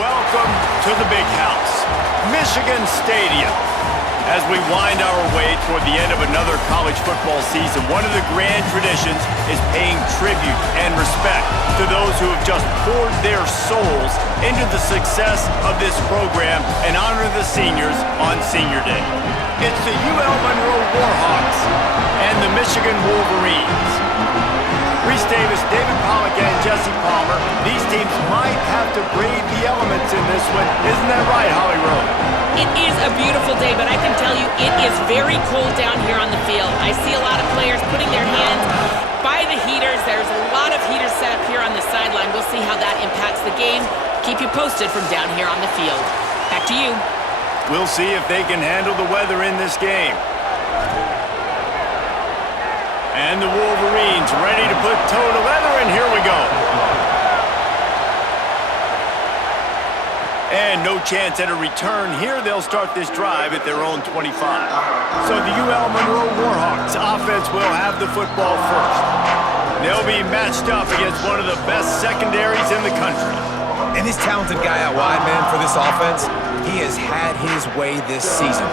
welcome to the big house, Michigan Stadium. As we wind our way toward the end of another college football season, one of the grand traditions is paying tribute and respect to those who have just poured their souls into the success of this program and honor the seniors on Senior Day. It's the UL Monroe Warhawks and the Michigan Wolverines. Reese Davis, David Pollock, and Jesse Palmer. These teams might have to brave the elements in this one. Isn't that right, Holly Rowe? It is a beautiful day, but I can tell you it is very cold down here on the field. I see a lot of players putting their hands by the heaters. There's a lot of heaters set up here on the sideline. We'll see how that impacts the game. Keep you posted from down here on the field. Back to you. We'll see if they can handle the weather in this game. And the Wolverines ready to put toe to leather, and here we go. And no chance at a return here. They'll start this drive at their own 25. So the UL Monroe Warhawks offense will have the football first. They'll be matched up against one of the best secondaries in the country. And this talented guy out wide, man, for this offense, he has had his way this season.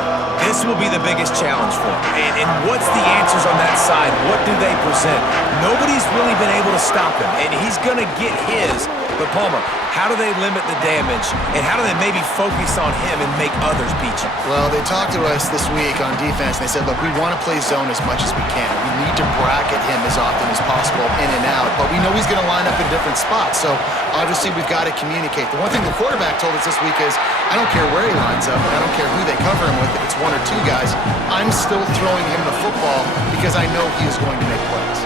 This will be the biggest challenge for him. And what's the answers on that side? What do they present? Nobody's really been able to stop him, and he's going to get his. But, Palmer, how do they limit the damage, and how do they maybe focus on him and make others beat you? Well, they talked to us this week on defense, and they said, look, we want to play zone as much as we can. We need to bracket him as often as possible in and out, but we know he's going to line up in different spots, so obviously we've got to communicate. The one thing the quarterback told us this week is, I don't care where he lines up, and I don't care who they cover him with, if it's one or two guys, I'm still throwing him the football because I know he is going to make plays.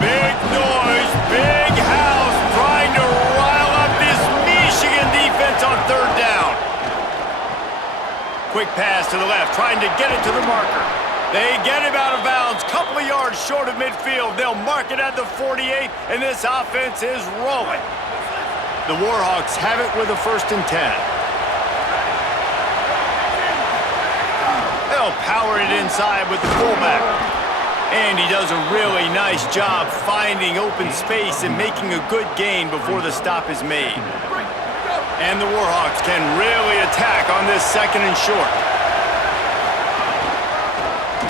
Big noise, big house, trying to rile up this Michigan defense on third down. Quick pass to the left, trying to get it to the marker. They get him out of bounds, couple of yards short of midfield. They'll mark it at the 48, and this offense is rolling. The Warhawks have it with a 1st and 10. They'll power it inside with the fullback. And he does a really nice job finding open space and making a good gain before the stop is made. And the Warhawks can really attack on this 2nd and short.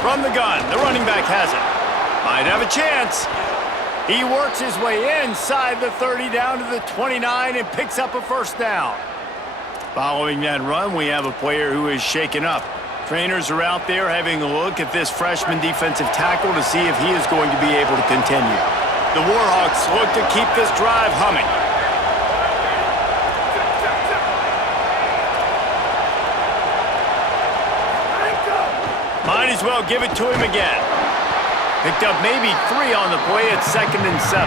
From the gun, the running back has it. Might have a chance. He works his way inside the 30 down to the 29 and picks up a 1st down. Following that run, we have a player who is shaken up. Trainers are out there having a look at this freshman defensive tackle to see if he is going to be able to continue. The Warhawks look to keep this drive humming. Might as well give it to him again. Picked up maybe 3 on the play at 2nd and 7.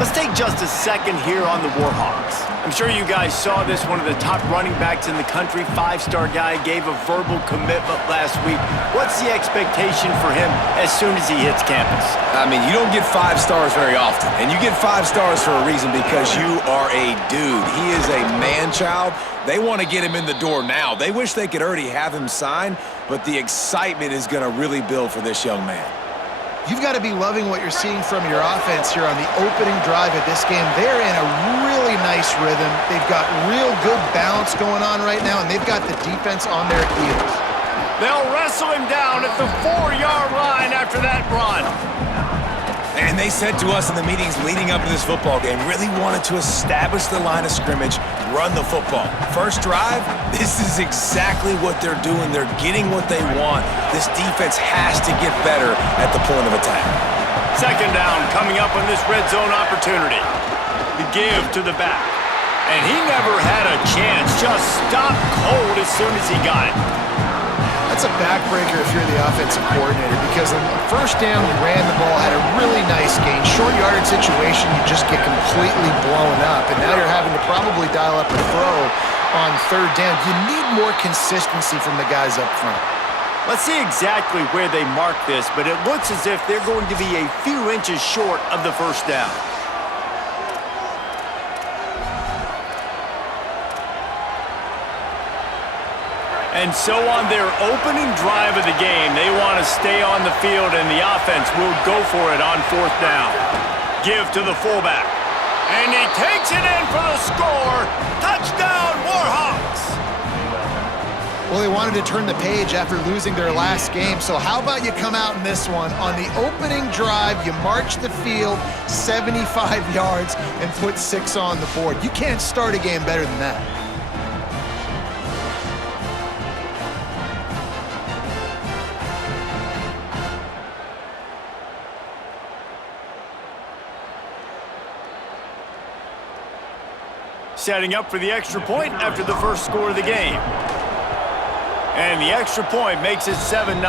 Let's take just a second here on the Warhawks. I'm sure you guys saw this. One of the top running backs in the country, 5-star guy, gave a verbal commitment last week. What's the expectation for him as soon as he hits campus? I mean, you don't get 5 stars very often, and you get 5 stars for a reason because you are a dude. He is a man-child. They want to get him in the door now. They wish they could already have him signed, but the excitement is going to really build for this young man. You've got to be loving what you're seeing from your offense here on the opening drive of this game. They're in a really nice rhythm. They've got real good balance going on right now, and they've got the defense on their heels. They'll wrestle him down at the 4-yard line after that run. And they said to us in the meetings leading up to this football game, really wanted to establish the line of scrimmage, run the football. First drive, this is exactly what they're doing. They're getting what they want. This defense has to get better at the point of attack. 2nd down coming up on this red zone opportunity. The give to the back. And he never had a chance. Just stopped cold as soon as he got it. That's a backbreaker if you're the offensive coordinator, because on the 1st down, you ran the ball, had a really nice gain. Short yardage situation, you just get completely blown up, and now you're having to probably dial up a throw on 3rd down. You need more consistency from the guys up front. Let's see exactly where they mark this, but it looks as if they're going to be a few inches short of the 1st down. And so on their opening drive of the game, they want to stay on the field, and the offense will go for it on 4th down. Give to the fullback. And he takes it in for the score. Touchdown, Warhawks! Well, they wanted to turn the page after losing their last game, so how about you come out in this one? On the opening drive, you march the field 75 yards and put 6 on the board. You can't start a game better than that. Setting up for the extra point after the first score of the game. And the extra point makes it 7-0.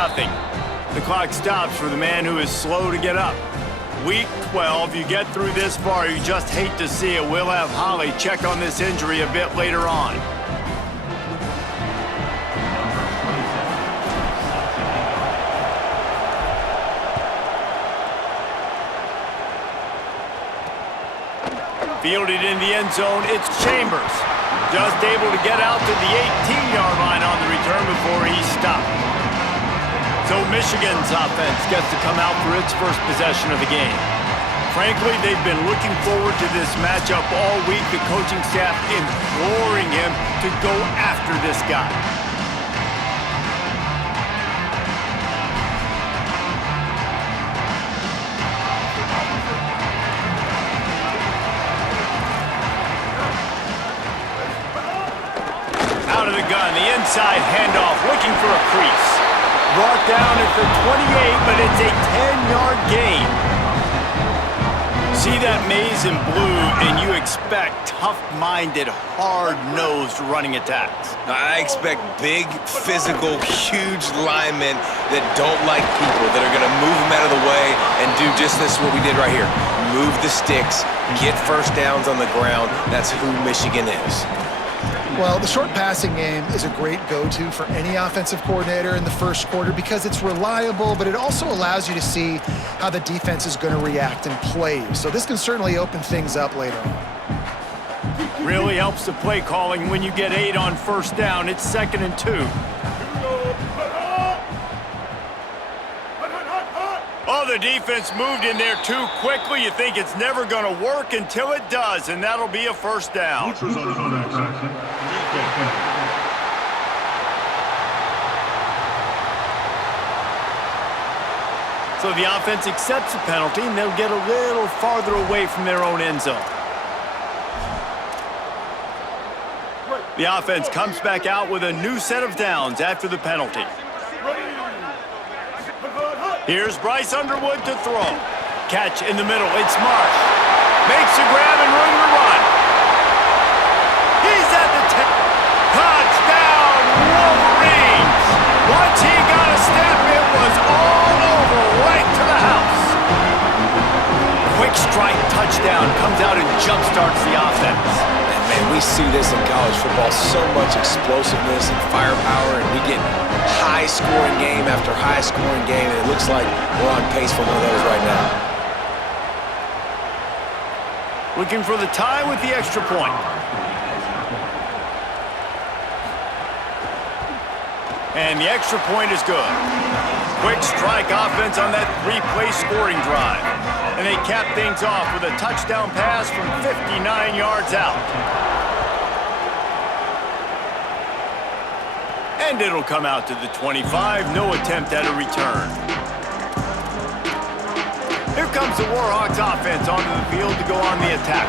The clock stops for the man who is slow to get up. Week 12, you get through this far, you just hate to see it. We'll have Holly check on this injury a bit later on. Fielded in the end zone, it's Chambers. Just able to get out to the 18-yard line on the return before he stopped. So Michigan's offense gets to come out for its first possession of the game. Frankly, they've been looking forward to this matchup all week. The coaching staff imploring him to go after this guy. Out of the gun, the inside handoff, looking for a crease. Brought down at the 28, but it's a 10-yard gain. See that maze in blue, and you expect tough-minded, hard-nosed running attacks. I expect big, physical, huge linemen that don't like people, that are going to move them out of the way and do just this, what we did right here. Move the sticks, get first downs on the ground. That's who Michigan is. Well, the short passing game is a great go-to for any offensive coordinator in the first quarter because it's reliable, but it also allows you to see how the defense is going to react and play. So this can certainly open things up later on. Really helps the play calling when you get 8 on first down. It's 2nd and 2. Oh, the defense moved in there too quickly. You think it's never going to work until it does, and that'll be a first down. So the offense accepts the penalty, and they'll get a little farther away from their own end zone. The offense comes back out with a new set of downs after the penalty. Here's Bryce Underwood to throw. Catch in the middle, it's Marsh. Makes a grab and room to run. He's at the 10. Touchdown, Wolverines! Once he got a step, it was all over, right to the house. Quick strike touchdown comes out and jumpstarts the offense. And man, we see this in college football, so much explosiveness and firepower, and we get high-scoring game after high-scoring game, and it looks like we're on pace for one of those right now. Looking for the tie with the extra point. And the extra point is good. Quick strike offense on that 3-play scoring drive. And they cap things off with a touchdown pass from 59 yards out. And it'll come out to the 25. No attempt at a return. Here comes the Warhawks offense onto the field to go on the attack.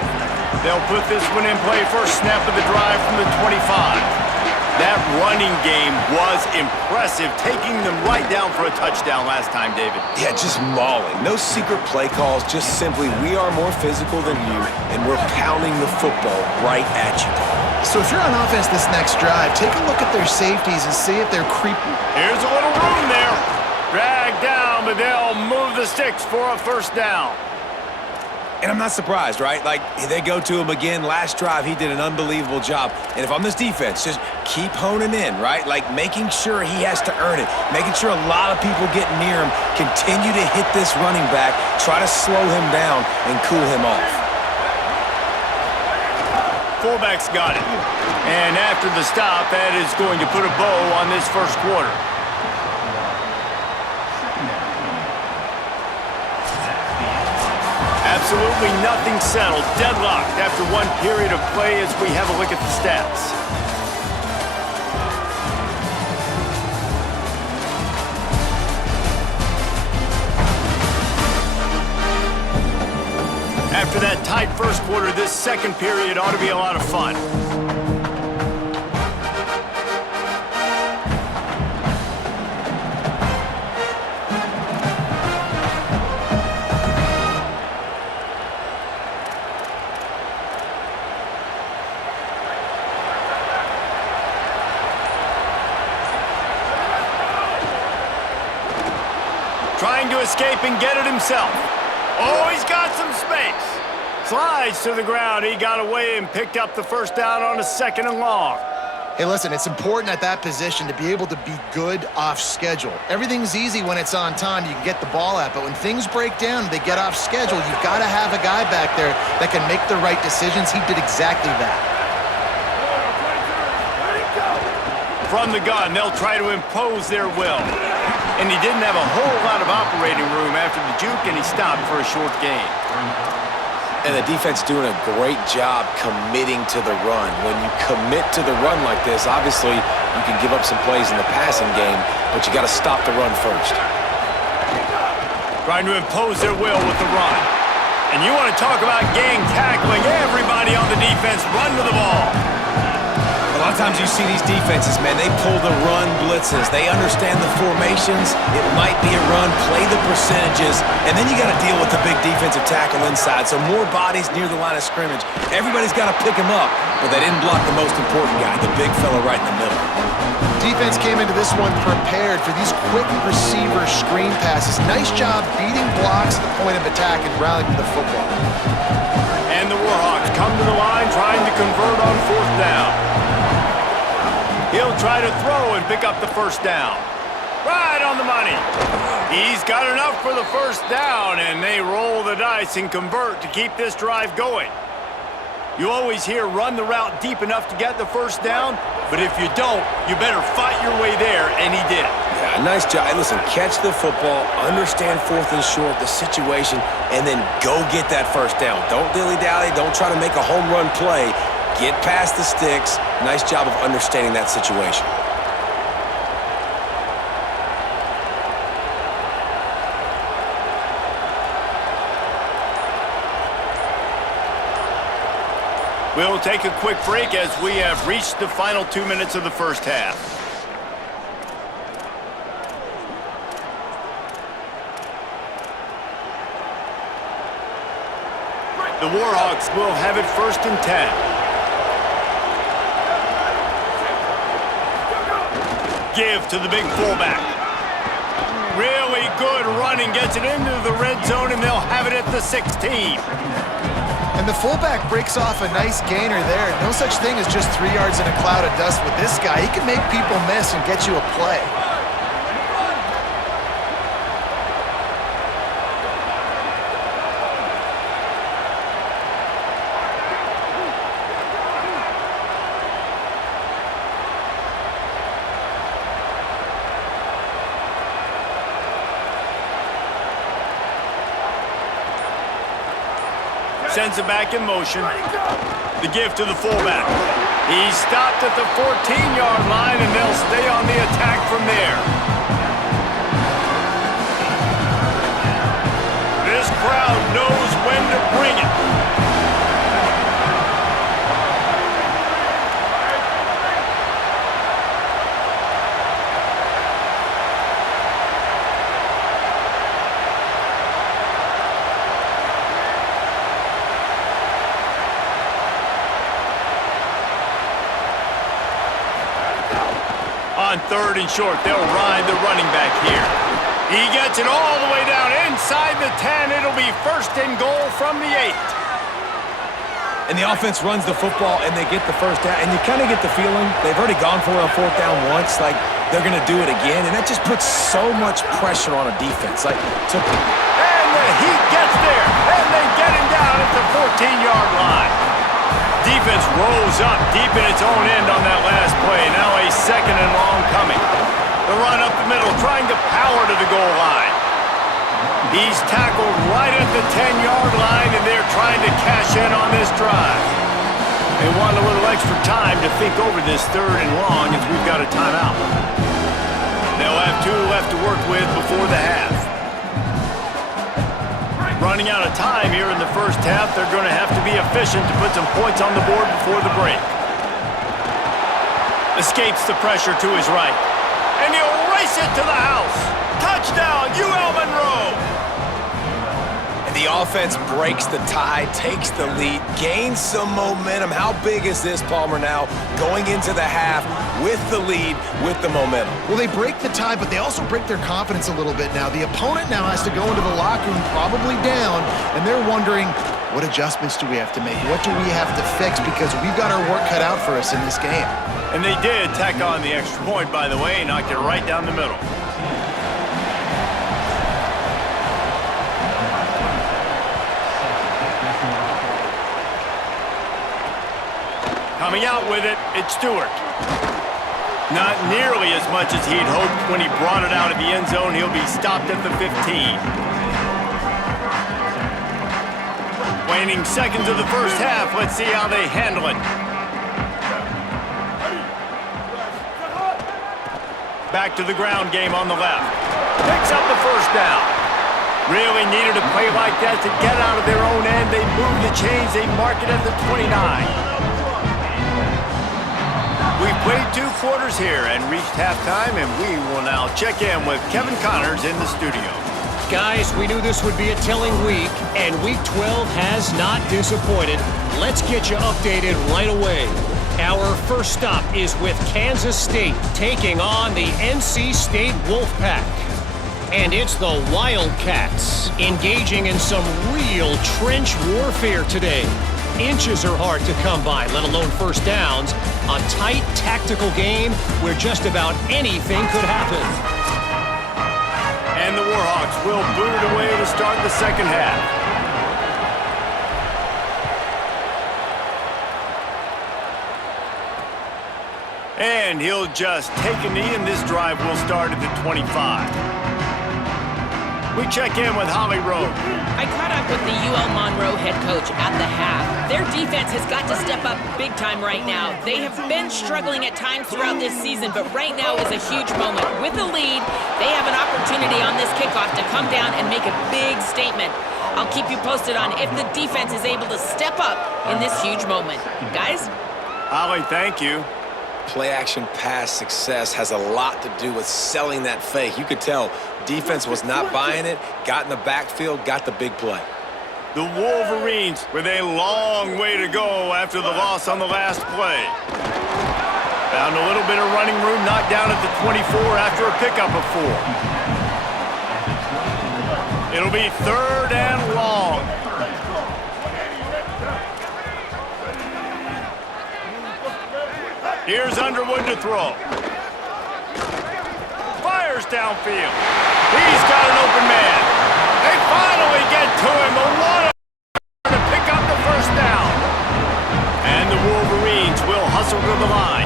They'll put this one in play first snap of the drive from the 25. That running game was impressive, taking them right down for a touchdown last time, David. Yeah, just mauling. No secret play calls, just simply we are more physical than you, and we're pounding the football right at you. So if you're on offense this next drive, take a look at their safeties and see if they're creeping. Here's a little room there. Dragged down, but they'll move the sticks for a first down. And I'm not surprised, right? Like, they go to him again. Last drive, he did an unbelievable job. And if I'm this defense, just keep honing in, right? Like, making sure he has to earn it. Making sure a lot of people get near him. Continue to hit this running back. Try to slow him down and cool him off. Fullback's got it. And after the stop, that is going to put a bow on this first quarter. Absolutely nothing settled. Deadlocked after one period of play as we have a look at the stats. After that tight first quarter, this second period ought to be a lot of fun. Trying to escape and get it himself. Oh, he's got some space. Slides to the ground. He got away and picked up the first down on a 2nd and long. Hey, listen, it's important at that position to be able to be good off schedule. Everything's easy when it's on time. You can get the ball out, but when things break down, they get off schedule. You've got to have a guy back there that can make the right decisions. He did exactly that. From the gun, they'll try to impose their will. And he didn't have a whole lot of operating room after the juke, and he stopped for a short gain. And the defense doing a great job committing to the run. When you commit to the run like this, obviously you can give up some plays in the passing game, but you got to stop the run first. Trying to impose their will with the run. And you want to talk about gang tackling. Everybody on the defense run to the ball. A lot of times you see these defenses, man, they pull the run blitzes. They understand the formations. It might be a run, play the percentages, and then you got to deal with the big defensive tackle inside. So more bodies near the line of scrimmage. Everybody's got to pick him up, but they didn't block the most important guy, the big fella right in the middle. Defense came into this one prepared for these quick receiver screen passes. Nice job beating blocks at the point of attack and rallying to the football. And the Warhawks come to the line trying to convert on 4th down. He'll try to throw and pick up the first down. Right on the money. He's got enough for the first down, and they roll the dice and convert to keep this drive going. You always hear run the route deep enough to get the first down, but if you don't, you better fight your way there, and he did. Yeah, nice job. Listen, catch the football, understand 4th and short, the situation, and then go get that first down. Don't dilly-dally. Don't try to make a home run play. Get past the sticks. Nice job of understanding that situation. We'll take a quick break as we have reached the final 2 minutes of the first half. The Warhawks will have it 1st and 10. Give to the big fullback. Really good running, gets it into the red zone, and they'll have it at the 16. And the fullback breaks off a nice gainer there. No such thing as just 3 yards in a cloud of dust with this guy. He can make people miss and get you a play. Sends it back in motion. The give to the fullback. He stopped at the 14-yard line, and they'll stay on the attack from there. This crowd knows when to bring it. On 3rd and short, they'll ride the running back here. He gets it all the way down inside the 10. It'll be 1st and goal from the 8. And the offense runs the football, and they get the first down. And you kind of get the feeling they've already gone for it on 4th down once. Like, they're going to do it again. And that just puts so much pressure on a defense. And the Heat gets there, and they get him down at the 14-yard line. Defense rolls up deep in its own end on that last play. Now a 2nd and long coming. The run up the middle, trying to power to the goal line. He's tackled right at the 10-yard line, trying to cash in on this drive. They want a little extra time to think over this 3rd and long as we've got a timeout. They'll have 2 left to work with before the half. Running out of time here in the first half, they're going to have to be efficient to put some points on the board before the break. Escapes the pressure to his right. And he'll race it to the house. Touchdown, UL Monroe! And the offense breaks the tie, takes the lead, gains some momentum. How big is this, Palmer, now going into the half with the lead, with the momentum? Well, they break the tie, but they also break their confidence a little bit now. The opponent now has to go into the locker room probably down, and they're wondering, what adjustments do we have to make? What do we have to fix? Because we've got our work cut out for us in this game. And they did tack on the extra point, by the way, knocked it right down the middle. Coming out with it, it's Stewart. Not nearly as much as he'd hoped when he brought it out of the end zone. He'll be stopped at the 15. Waning seconds of the first half. Let's see how they handle it. Back to the ground game on the left. Picks up the first down. Really needed a play like that to get out of their own end. They move the chains. They mark it at the 29. We've played 2 quarters here and reached halftime, and we will now check in with Kevin Connors in the studio. Guys, we knew this would be a telling week, and Week 12 has not disappointed. Let's get you updated right away. Our first stop is with Kansas State taking on the NC State Wolfpack. And it's the Wildcats engaging in some real trench warfare today. Inches are hard to come by, let alone first downs. A tight tactical game where just about anything could happen. And the Warhawks will boot it away to start the second half. And he'll just take a knee, and this drive will start at the 25. We check in with Holly Rowe. I caught up with the UL Monroe head coach at the half. Their defense has got to step up big time right now. They have been struggling at times throughout this season, but right now is a huge moment. With the lead, they have an opportunity on this kickoff to come down and make a big statement. I'll keep you posted on if the defense is able to step up in this huge moment. Guys? Holly, thank you. Play-action pass success has a lot to do with selling that fake. You could tell defense was not buying it, got in the backfield, got the big play. The Wolverines with a long way to go after the loss on the last play. Found a little bit of running room, knocked down at the 24 after a pickup of 4. It'll be 3rd and long. Here's Underwood to throw. Fires downfield. He's got an open man. They finally get to him. The one to pick up the first down. And the Wolverines will hustle to the line.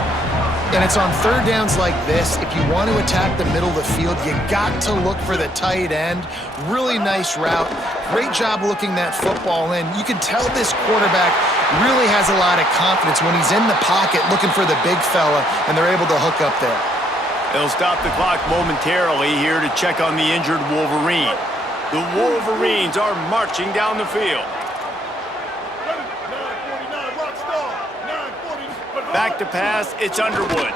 And it's on 3rd downs like this. If you want to attack the middle of the field, you got to look for the tight end. Really nice route. Great job looking that football in. You can tell this quarterback really has a lot of confidence when he's in the pocket looking for the big fella, and they're able to hook up there. They'll stop the clock momentarily here to check on the injured Wolverine. The Wolverines are marching down the field. Back to pass, it's Underwood.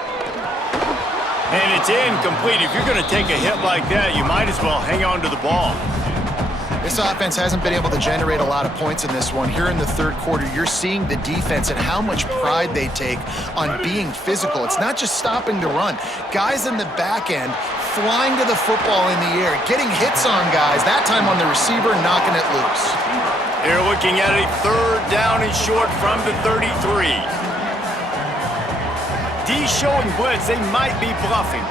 And it's incomplete. If you're going to take a hit like that, you might as well hang on to the ball. This offense hasn't been able to generate a lot of points in this one. Here in the 3rd quarter, you're seeing the defense and how much pride they take on being physical. It's not just stopping the run. Guys in the back end flying to the football in the air, getting hits on guys, that time on the receiver, knocking it loose. They're looking at a 3rd down and short from the 33. D showing blitz, they might be bluffing.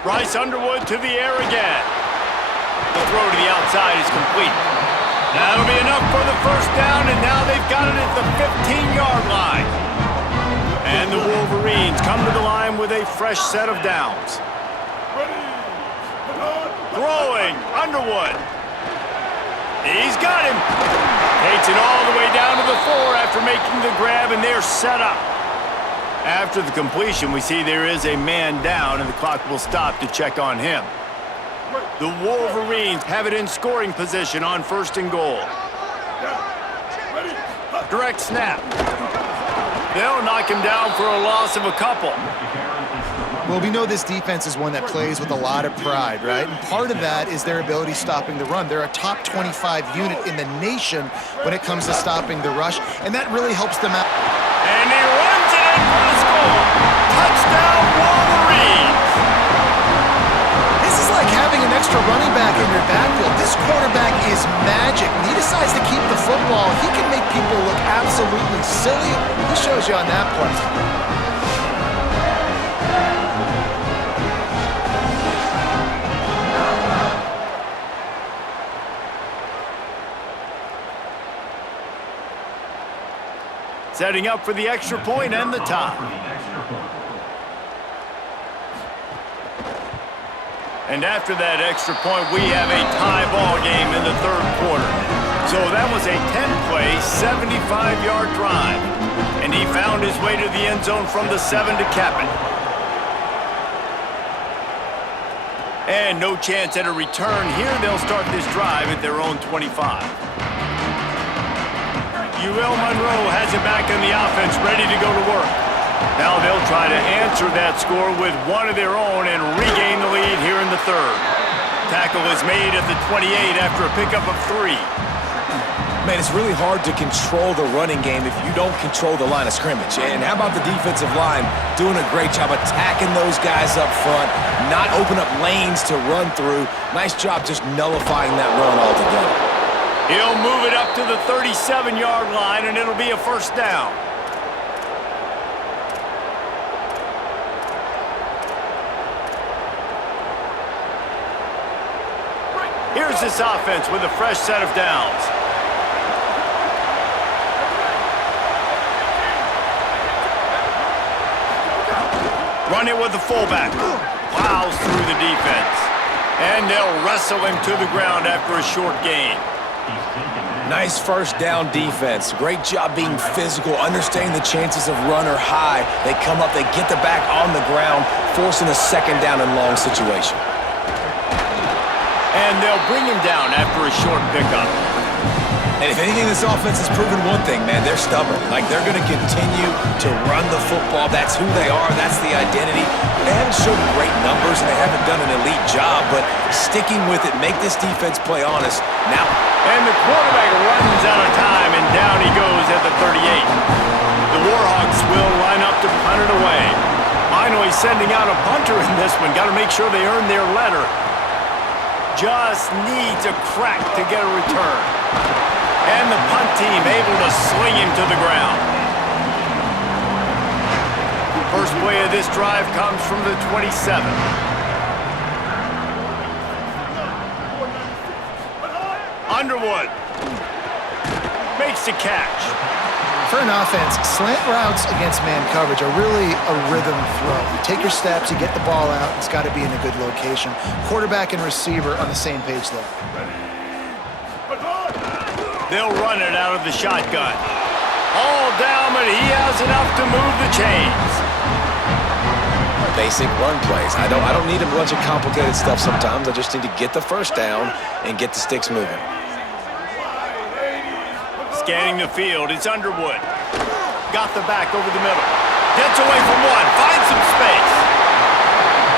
Bryce Underwood to the air again. The throw to the outside is complete. That'll be enough for the first down, and now they've got it at the 15-yard line. And the Wolverines come to the line with a fresh set of downs. Throwing, Underwood. He's got him. Takes it all the way down to the 4 after making the grab, and they're set up. After the completion, we see there is a man down, and the clock will stop to check on him. The Wolverines have it in scoring position on 1st and goal. Direct snap. They'll knock him down for a loss of a couple. Well, we know this defense is one that plays with a lot of pride, right? And part of that is their ability stopping the run. They're a top 25 unit in the nation when it comes to stopping the rush, and that really helps them out. And he runs it in for the score. Touchdown, Wolverines! This is like having an extra running back in your backfield. This quarterback is magic. When he decides to keep the football, he can make people look absolutely silly. He shows you on that play. Setting up for the extra point and the tie. And after that extra point, we have a tie ball game in the 3rd quarter. So that was a 10-play, 75-yard drive. And he found his way to the end zone from the 7 to cap it. And no chance at a return here. They'll start this drive at their own 25. Monroe has it back in the offense, ready to go to work. Now they'll try to answer that score with one of their own and regain the lead here in the 3rd. Tackle is made at the 28 after a pickup of 3. Man, it's really hard to control the running game if you don't control the line of scrimmage. And how about the defensive line doing a great job attacking those guys up front, not open up lanes to run through. Nice job just nullifying that run altogether. He'll move it up to the 37-yard line, and it'll be a 1st down. Here's this offense with a fresh set of downs. Run it with the fullback. Plows through the defense. And they'll wrestle him to the ground after a short gain. Nice 1st down defense. Great job being physical, understanding the chances of run are high. They come up, they get the back on the ground, forcing a 2nd down and long situation. And they'll bring him down after a short pickup. And if anything, this offense has proven one thing, man. They're stubborn. Like, they're going to continue to run the football. That's who they are. That's the identity. They haven't shown great numbers, and they haven't done an elite job, but sticking with it, make this defense play honest. Now, and the quarterback runs out of time, and down he goes at the 38. The Warhawks will line up to punt it away. Finally sending out a punter in this one. Got to make sure they earn their letter. Just needs a crack to get a return. And the punt team able to sling him to the ground. First play of this drive comes from the 27. Underwood makes the catch. For an offense, slant routes against man coverage are really a rhythm throw. You take your steps, you get the ball out, it's got to be in a good location. Quarterback and receiver on the same page there. They'll run it out of the shotgun. All down, but he has enough to move the chains. Basic run plays. I don't need a bunch of complicated stuff sometimes. I just need to get the 1st down and get the sticks moving. Scanning the field, it's Underwood. Got the back over the middle. Gets away from one, finds some space.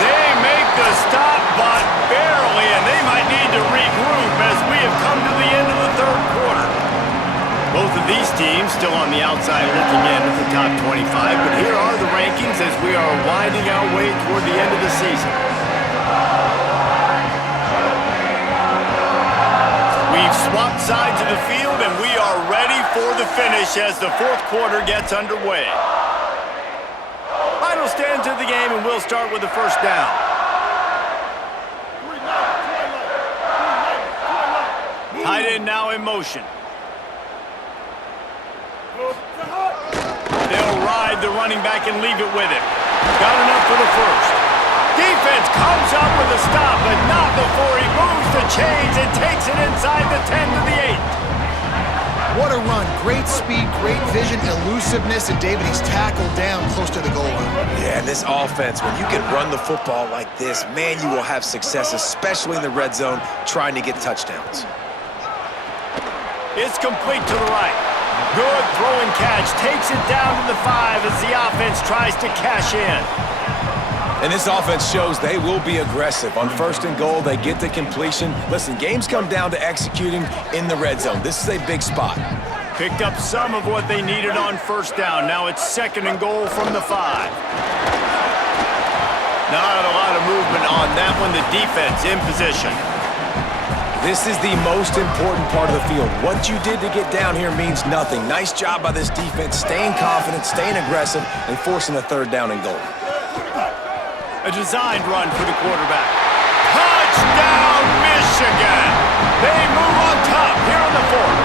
They make the stop, but barely, and they might need to regroup as we have come to the end of the 3rd quarter. Both of these teams still on the outside looking in at the top 25, but here are the rankings as we are winding our way toward the end of the season. We've swapped sides of the field, and we are ready for the finish as the 4th quarter gets underway. Final stands of the game, and we'll start with the 1st down. Tight end now in motion. They'll ride the running back and leave it with him. Got enough for the 1st. Defense comes up with a stop, but not before he and takes it inside the 10 to the 8. What a run. Great speed, great vision, elusiveness, and David, he's tackled down close to the goal line. Yeah, and this offense, when you can run the football like this, man, you will have success, especially in the red zone, trying to get touchdowns. It's complete to the right. Good throw and catch. Takes it down to the 5 as the offense tries to cash in. And this offense shows they will be aggressive. On 1st and goal, they get the completion. Listen, games come down to executing in the red zone. This is a big spot. Picked up some of what they needed on 1st down. Now it's 2nd and goal from the 5. Not a lot of movement on that one. The defense in position. This is the most important part of the field. What you did to get down here means nothing. Nice job by this defense, staying confident, staying aggressive, and forcing a 3rd down and goal. A designed run for the quarterback. Touchdown, Michigan! They move on top here on the 4th.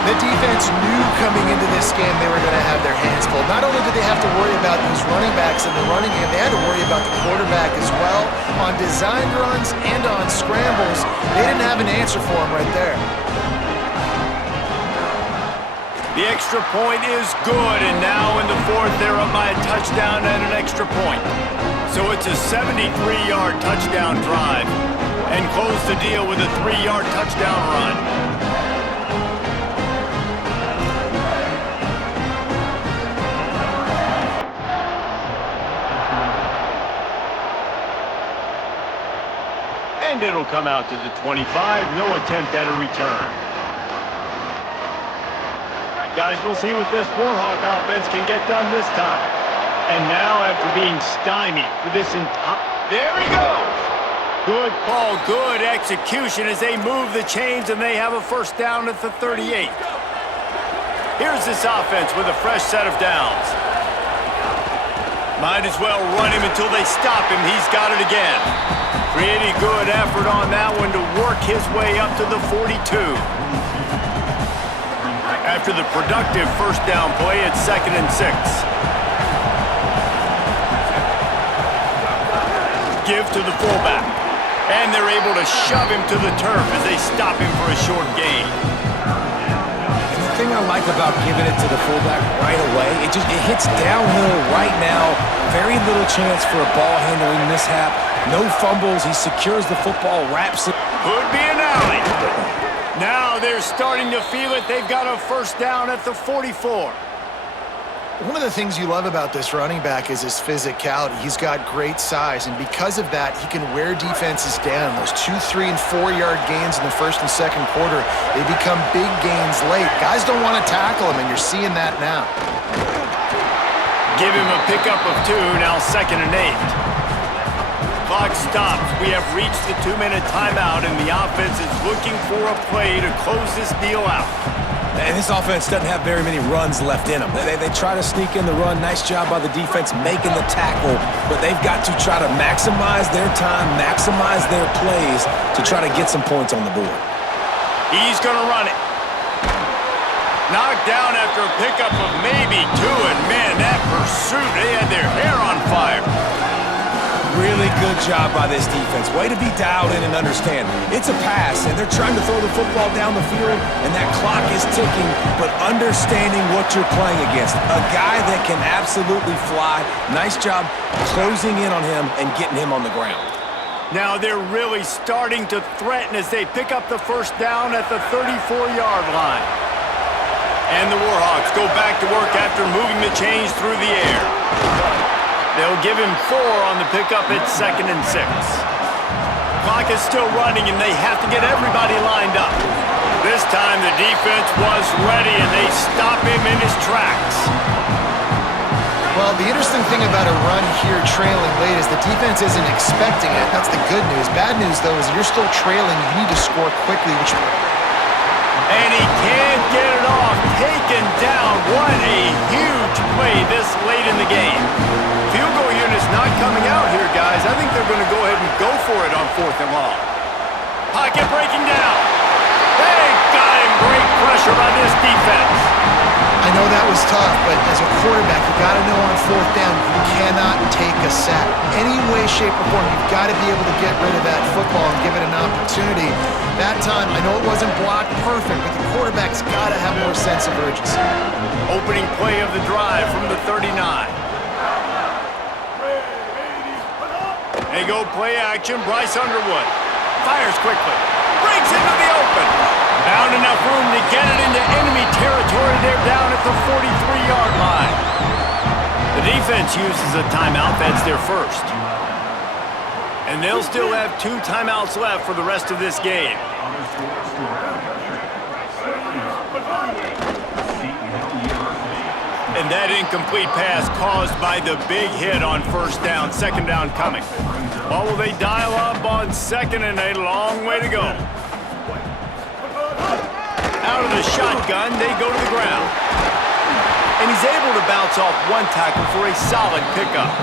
The defense knew coming into this game they were going to have their hands full. Not only did they have to worry about these running backs in the running game, they had to worry about the quarterback as well. On designed runs and on scrambles, they didn't have an answer for him right there. The extra point is good, and now in the 4th, they're up by a touchdown and an extra point. So it's a 73-yard touchdown drive, and close the deal with a 3-yard touchdown run. And it'll come out to the 25, no attempt at a return. Guys, we'll see what this Warhawk offense can get done this time. And now, after being stymied for this entire... There he goes! Good call, good execution as they move the chains and they have a 1st down at the 38. Here's this offense with a fresh set of downs. Might as well run him until they stop him. He's got it again. Pretty good effort on that one to work his way up to the 42. After the productive 1st down play, it's 2nd and 6. Give to the fullback. And they're able to shove him to the turf as they stop him for a short gain. And the thing I like about giving it to the fullback right away, it hits downhill right now. Very little chance for a ball handling mishap. No fumbles. He secures the football, wraps it. Could be an alley. Now they're starting to feel it. They've got a 1st down at the 44. One of the things you love about this running back is his physicality. He's got great size, and because of that, he can wear defenses down. Those 2-, 3-, and 4-yard gains in the 1st and 2nd quarter, they become big gains late. Guys don't want to tackle him, and you're seeing that now. Give him a pickup of 2, now 2nd and 8. Clock stops. We have reached the 2-minute timeout, and the offense is looking for a play to close this deal out. And this offense doesn't have very many runs left in them. They try to sneak in the run. Nice job by the defense making the tackle, but they've got to try to maximize their time, maximize their plays to try to get some points on the board. He's going to run it. Knocked down after a pickup of maybe 2, and man, that pursuit, they had their hair on fire. Really good job by this defense. Way to be dialed in and understand. It's a pass, and they're trying to throw the football down the field, and that clock is ticking, but understanding what you're playing against. A guy that can absolutely fly. Nice job closing in on him and getting him on the ground. Now they're really starting to threaten as they pick up the 1st down at the 34-yard line. And the Warhawks go back to work after moving the chains through the air. They'll give him 4 on the pickup at 2nd and 6. Clock is still running, and they have to get everybody lined up. This time the defense was ready, and they stop him in his tracks. Well, the interesting thing about a run here trailing late is the defense isn't expecting it. That's the good news. Bad news, though, is you're still trailing. You need to score quickly, which... And he can't get it off. Taken down. What a huge play this late in the game. Field goal unit's not coming out here, guys. I think they're going to go ahead and go for it on 4th and long. Pocket breaking down. They got him. Great pressure by this defense. I know that was tough, but as a quarterback, you got to know on 4th down, you cannot take a sack. Any way, shape, or form, you've got to be able to get rid of that football and give it an opportunity opportunity. That time, I know it wasn't blocked perfect, but the quarterback's got to have more sense of urgency. Opening play of the drive from the 39. They go play action. Bryce Underwood fires quickly. Breaks into the open. Found enough room to get it into enemy territory. They're down at the 43-yard line. The defense uses a timeout. That's their first. And they'll still have 2 timeouts left for the rest of this game. And that incomplete pass caused by the big hit on first down. Second down coming. Well, will they dial up on second and a long way to go? Out of the shotgun, they go to the ground. And he's able to bounce off one tackle for a solid pickup.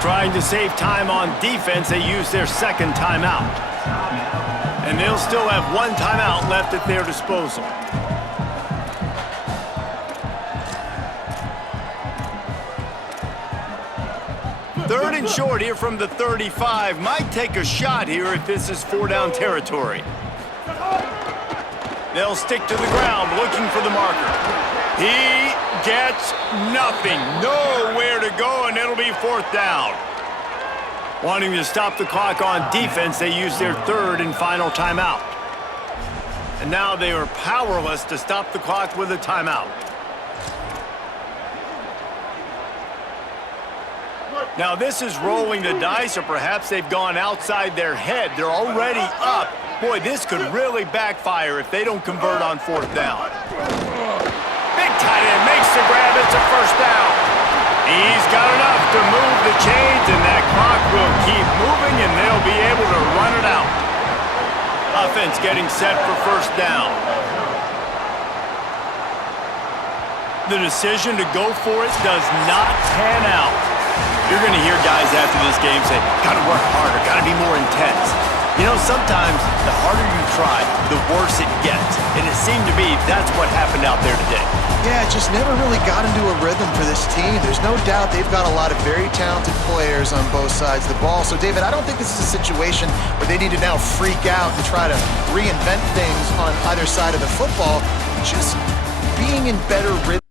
Trying to save time on defense, they use their second timeout. And they'll still have 1 timeout left at their disposal. Third and short here from the 35. Might take a shot here if this is 4-down territory. They'll stick to the ground looking for the marker. He gets nothing. Nowhere to go, and it'll be 4th down. Wanting to stop the clock on defense, they use their 3rd and final timeout. And now they are powerless to stop the clock with a timeout. Now this is rolling the dice, or perhaps they've gone outside their head. They're already up. Boy, this could really backfire if they don't convert on 4th down. Big tight end makes the grab. It's a first down. He's got enough to move the chains, and that clock will keep moving, and they'll be able to run it out. Offense getting set for first down. The decision to go for it does not pan out. You're going to hear guys after this game say, gotta work harder, gotta be more intense. You know, sometimes the harder you try, the worse it gets. And it seemed to me that's what happened out there today. Yeah, it just never really got into a rhythm for this team. There's no doubt they've got a lot of very talented players on both sides of the ball. So, David, I don't think this is a situation where they need to now freak out and try to reinvent things on either side of the football. Just being in better rhythm.